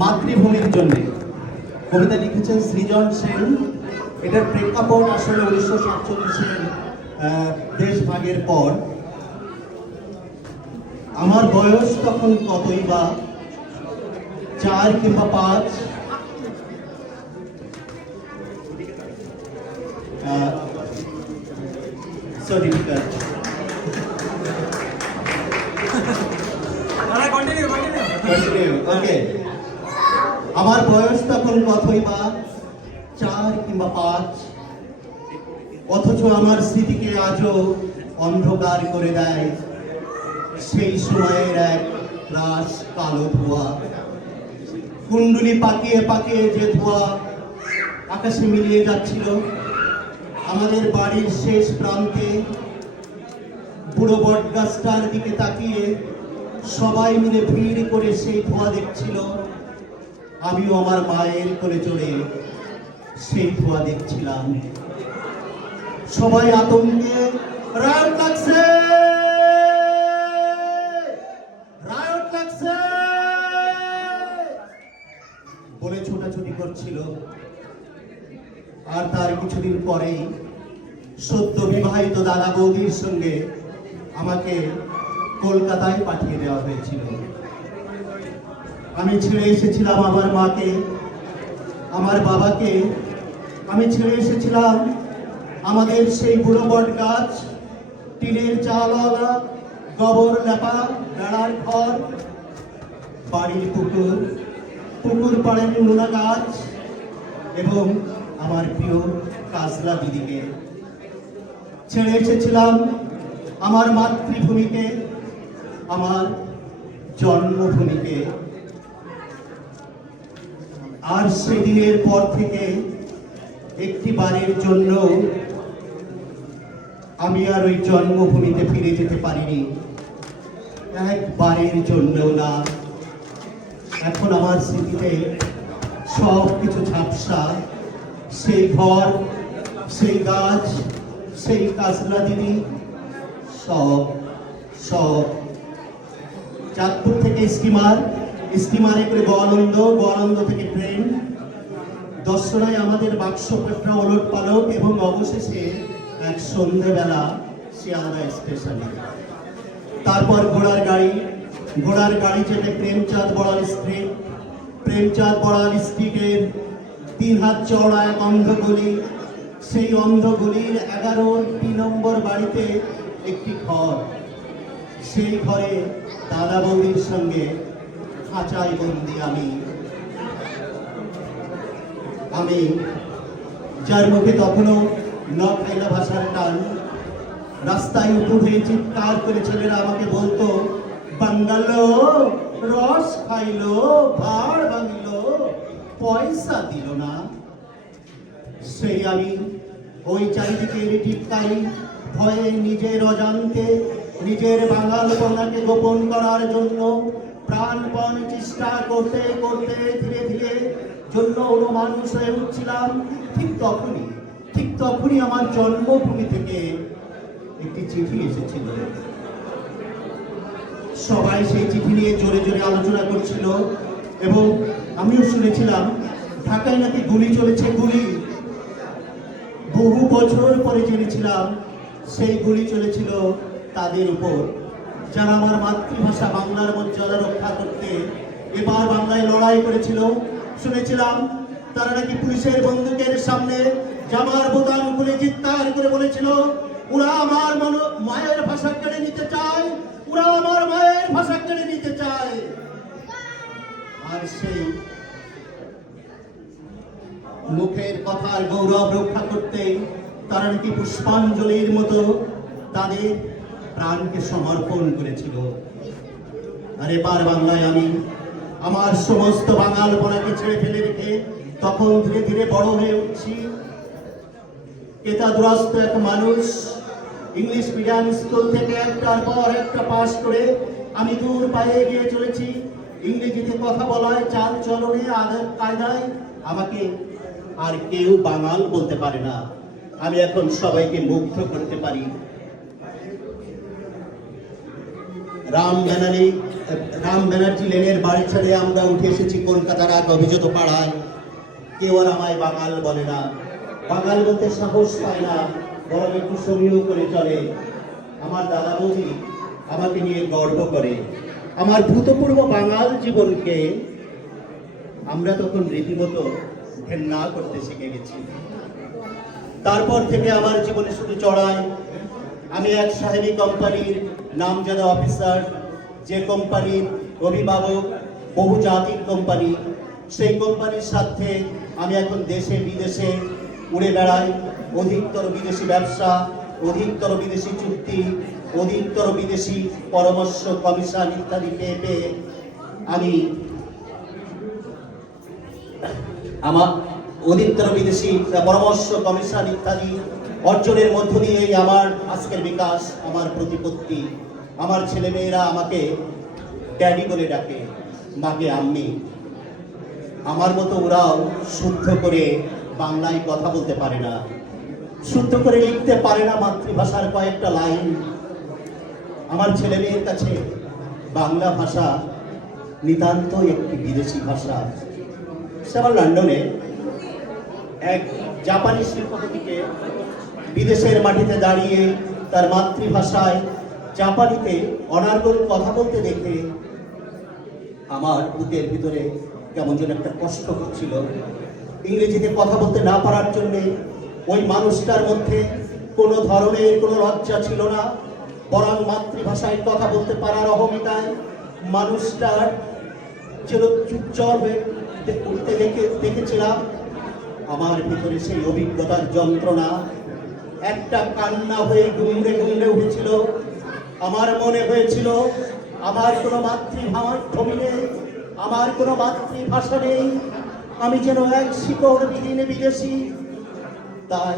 মাতৃভূমির জন্য। কবিতা লিখেছেন সৃজন সেন। এটার প্রেক্ষাপট আসলে উনিশশো সাতচল্লিশের দেশভাগের পর। আমার বয়স তখন কতই বা? চার কিংবা পাঁচ। সো ডিফিকাল্ট ওকে আমার বয়স তখন কতই বা চার কিংবা পাঁচ? অথচ আমার স্মৃতিকে আজও অন্ধকার করে দেয় সেই সময়ের এক রাস কালো ধোয়া। কুণ্ডুলি পাকিয়ে পাকিয়ে যে ধোয়া আকাশে মিলিয়ে যাচ্ছিল, আমাদের বাড়ির শেষ প্রান্তে বুড়ো বট গাছটার দিকে তাকিয়ে সবাই মিলে ভিড় করে সেই ধোয়া দেখছিল। আমিও আমার মায়ের করে চড়ে সেই ধোয়া দেখছিলাম সবাই আতঙ্কে রায়ট লাগছে! রায়ট লাগছে! বলে ছোটাছুটি করছিল। আর তার কিছুদিন পরেই সদ্য বিবাহিত দাদা বৌদির সঙ্গে আমাকে কলকাতায় পাঠিয়ে দেওয়া হয়েছিল। আমি ছেড়ে এসেছিলাম আমার মাকে, আমার বাবাকে। আমি ছেড়ে এসেছিলাম আমাদের সেই বুড়ো বট গাছ, টিনের চালওয়ালা গোবর লেপা, বেড়ার ঘর বাড়ির পুকুর পুকুর পাড়ের নোনা গাছ এবং আমার প্রিয় কাজলা দিদিকে। ছেড়ে এসেছিলাম আমার মাতৃভূমিকে আমার জন্মভূমিকে আর সেদিনের পর থেকে একটি বারের জন্য আমি আর ওই জন্মভূমিতে ফিরে যেতে পারিনি। একবারের জন্যও না। এখন আমার স্মৃতিতে সব কিছু ঝাপসা। সেই ঘর, সেই গাছ, সেই কাজলা দিদি, সব সব। চাঁদপুর থেকে স্টিমার স্টিমারে করে গোয়ানন্দ গোয়ানন্দ থেকে ট্রেন দর্শনায় আমাদের বাক্সপট্রা ওলট পালক এবং অবশেষে এক সন্ধেবেলা শিয়ালদা স্টেশনে তারপর ঘোড়ার গাড়ি। ঘোড়ার গাড়ি চেপে প্রেমচাঁদ বড়াল স্ট্রিট প্রেমচাঁদ বড়াল স্ট্রিটের তিন হাত চওড়া এক অন্ধগলি সেই অন্ধগলির এগারো তিন নম্বর বাড়িতে একটি ঘর। সেই ঘরে দাদা বৌদির সঙ্গে খাঁচাই বন্দি আমি। আমি যার মুখে তখনও ন ভাষার টান, রাস্তায় উঠু হয়ে চিৎকার করে ছেলেরা আমাকে বলতো, বাঙ্গালো, রস খাইলো ভাড় ভাঙিলো, পয়সা দিল না। সেই আমি ওই চারিদিকে টিপকারি ভয়ে নিজের অজান্তে, নিজের বাঙাল কন্যাকে গোপন করার জন্য প্রাণপণ চেষ্টা করতে করতে ধীরে ধীরে জন্য মানুষ হয়ে উঠছিলাম, ঠিক তখনই ঠিক তখনই আমার জন্মভূমি থেকে একটি চিঠি এসেছিল। সবাই সেই চিঠি নিয়ে জোরে জোরে আলোচনা করছিল এবং আমিও শুনেছিলাম, ঢাকায় নাকি গুলি চলেছে, গুলি। বহু বছর পরে জেনেছিলাম, সেই গুলি চলেছিল তাদের উপর। যারা আমার মাতৃভাষা বাংলার মর্যাদা রক্ষা করতে এবার বাংলায় লড়াই করেছিল, শুনেছিলাম, তারা নাকি পুলিশের বন্দুকের সামনে জামার বোতাম খুলে চিৎকার করে বলেছিল, ওরা আমার মায়ের ভাষা কেড়ে নিতে চায়, ওরা আমার মায়ের ভাষা কেড়ে নিতে চায়। আর সেই মুখের কথার গৌরব রক্ষা করতে তারা নাকি পুষ্পাঞ্জলির মতো তাদের প্রাণকে সমর্পণ করেছিল। আর এবার বাংলায় আমি আমার সমস্ত বাঙাল পড়াকে ছেড়ে ফেলে রেখে তখন ধীরে ধীরে বড় হয়ে উঠছি। কেতাদুরস্ত এক মানুষ, ইংলিশ মিডিয়াম স্কুল থেকে একটার পর একটা পাশ করে আমি দূর পায়ে গিয়ে চলেছি। ইংরেজিতে কথা বলায় চাল চলনে আদার কায়দায় আমাকে আর কেউ বাঙাল বলতে পারে না। আমি এখন সবাইকে মুগ্ধ করতে পারি। রাম ব্যানারি রাম ব্যানার্জি লেনের বাড়ি ছেড়ে আমরা উঠে এসেছি কলকাতার এক অভিজাত পাড়ায়। কেউ আর আমায় বাঙাল বলে না। বাঙাল বলতে সাহস পায় না, বরং একটু সমীহ করে চলে। আমার দাদা বৌদি আমাকে নিয়ে গর্ব করে। আমার ভূতপূর্ব বাঙাল জীবনকে আমরা তখন রীতিমতো ঘেন্না করতে শিখে গেছি। তারপর থেকে আমার জীবনে শুধু চড়াই। আমি এক সাহেবী কোম্পানির নামজাদা অফিসার, যে কোম্পানির অভিভাবক বহু জাতির কোম্পানি, সেই কোম্পানির সাথে আমি এখন দেশে, বিদেশে উড়ে বেড়াই। অধিকতর বিদেশি ব্যবসা, অধিকতর বিদেশি চুক্তি, অধিকতর বিদেশি পরামর্শ, কমিশন ইত্যাদি পেয়ে পেয়ে আমি আমার অধিকতর বিদেশি পরামর্শ, কমিশন ইত্যাদি অর্জনের মধ্য দিয়েই আমার আজকের বিকাশ, আমার প্রতিপত্তি। আমার ছেলেমেয়েরা আমাকে ড্যাডি বলে ডাকে, মাকে, আম্মি, আমার মতো ওরাও শুদ্ধ করে বাংলায় কথা বলতে পারে না। শুদ্ধ করে লিখতে পারে না মাতৃভাষার কয়েকটা লাইন। আমার ছেলে মেয়ের কাছে বাংলা ভাষা নিতান্ত একটি বিদেশি ভাষা। সে আবার লন্ডনে এক জাপানি শিল্পপতিকে বিদেশের মাটিতে দাঁড়িয়ে তার মাতৃভাষায় জাপানিতে অনার্গল কথা বলতে দেখে আমার বুকের ভিতরে কেমন যেন একটা কষ্ট হচ্ছিল। ইংরেজিতে কথা বলতে না পারার জন্যে ওই মানুষটার মধ্যে কোনো ধরনের কোনো লজ্জা ছিল না, বরং মাতৃভাষায় কথা বলতে পারার অহমিকায় মানুষটার যেন চুপচাপ হয়ে উঠতে দেখে, দেখেছিলাম। আমার ভিতরে সেই অভিজ্ঞতার যন্ত্রণা, একটা কান্না হয়ে ঘুমড়ে ঘুমড়ে উঠেছিল। আমার মনে হয়েছিল, আমার কোনো মাতৃভূমি নেই, আমার কোনো মাতৃভাষা নেই, আমি যেন এক শিকড় বিহীন বিদেশি। তাই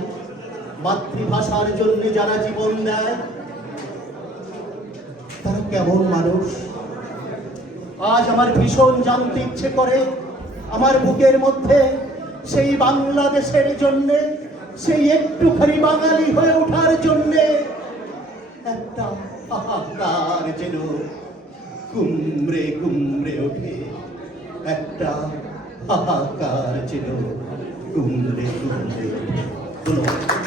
মাতৃভাষার জন্য যারা জীবন দেয়, তারা কেমন মানুষ? আজ আমার ভীষণ জানতে ইচ্ছে করে, আমার বুকের মধ্যে সেই বাংলাদেশের জন্যে, সেই একটুখানি বাঙালি হয়ে ওঠার জন্যে একটা হাহাকার যেন। কুমড়ে কুমড়ে ওঠে। একটা হাহাকার যেন। কুমড়ে কুমড়ে ওঠে।